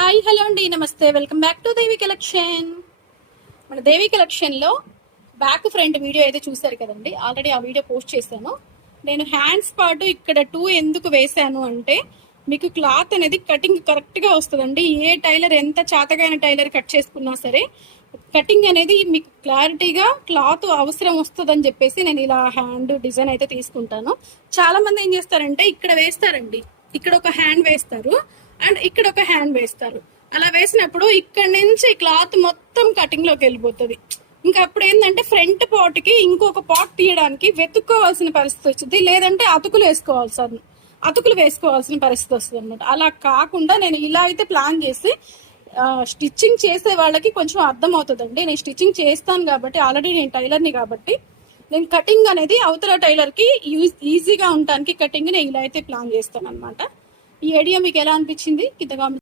Hi hello అండి, నమస్తే. Welcome back to Devi collection. మన దేవి కలెక్షన్లో బ్యాక్ ఫ్రంట్ వీడియో అయితే చూసారు కదండి. ఆల్రెడీ ఆ వీడియో పోస్ట్ చేశాను. నేను హ్యాండ్స్ పాటు ఇక్కడ 2 ఎందుకు వేశాను అంటే మీకు క్లాత్ అనేది కటింగ్ కరెక్ట్గా వస్తుందండి. ఏ టైలర్ ఎంత చాతగైన టైలర్ కట్ చేసుకున్నా సరే కటింగ్ అనేది మీకు క్లారిటీగా క్లాత్ అవసరం వస్తుందని చెప్పేసి నేను ఇలా హ్యాండ్ డిజైన్ అయితే తీసుకుంటాను. చాలా మంది ఏం చేస్తారంటే ఇక్కడ వేస్తారండి, ఇక్కడ ఒక హ్యాండ్ వేస్తారు అండ్ ఇక్కడ ఒక హ్యాండ్ వేస్తారు. అలా వేసినప్పుడు ఇక్కడ నుంచి క్లాత్ మొత్తం కటింగ్ లోకి వెళ్ళిపోతుంది. ఇంకా అప్పుడు ఏంటంటే ఫ్రంట్ పాట్ కి ఇంకొక పాట్ తీయడానికి వెతుక్కోవాల్సిన పరిస్థితి వచ్చింది, లేదంటే అతుకులు వేసుకోవాల్సిన పరిస్థితి వస్తుంది అనమాట. అలా కాకుండా నేను ఇలా అయితే ప్లాన్ చేసి స్టిచ్చింగ్ చేసే వాళ్ళకి కొంచెం అర్థం అవుతుందండి. నేను స్టిచ్చింగ్ చేస్తాను కాబట్టి, ఆల్రెడీ నేను టైలర్ని కాబట్టి నేను కటింగ్ అనేది అవతల టైలర్ కి ఈజీగా ఉండడానికి కటింగ్ నేను ఇలా అయితే ప్లాన్ చేస్తాను అనమాట. ఈ ఐడియా మీకు ఎలా అనిపించింది కింద కామెంట్